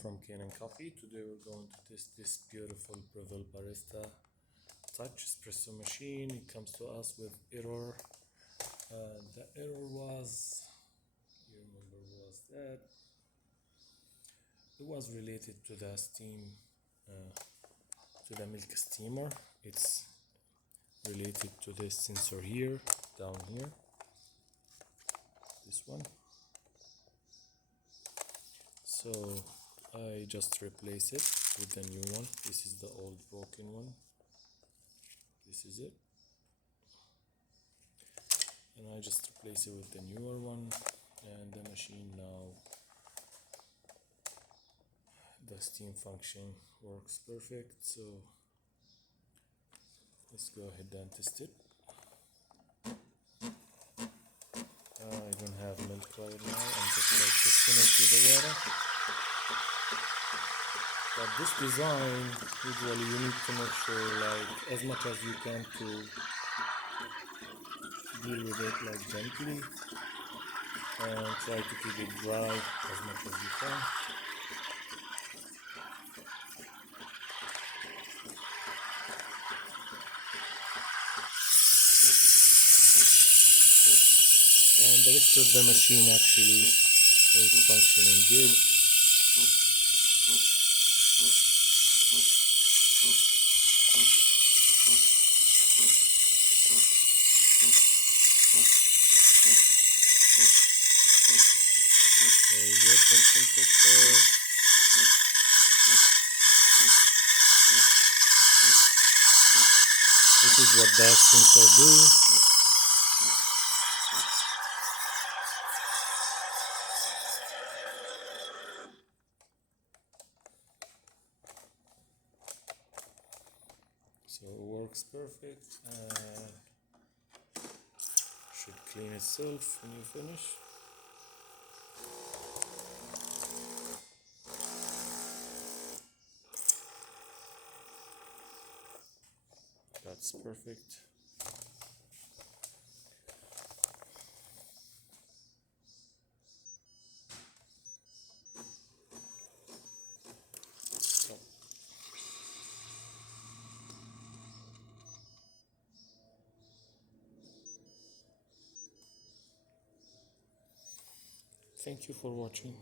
from Kanen Coffee. Today we're going to test this beautiful Breville Barista touch espresso machine. It comes to us with error. The error was, you remember, was that it was related to the steam, to the milk steamer. It's related to this sensor here, down here, this one. So I just replace it with the new one. This is the old broken one. This is it. And I just replace it with the newer one, and the machine now, the steam function works perfect. So let's go ahead and test it. I don't have milk right now. I'm just like testing it with the water. But this design, usually you need to make sure, like, as much as you can to deal with it like gently and try to keep it dry as much as you can. And the rest of the machine actually is functioning good. Very good, that's temperature. This is what the sensor do. So it works perfect and should clean itself when you finish. That's perfect. So, thank you for watching.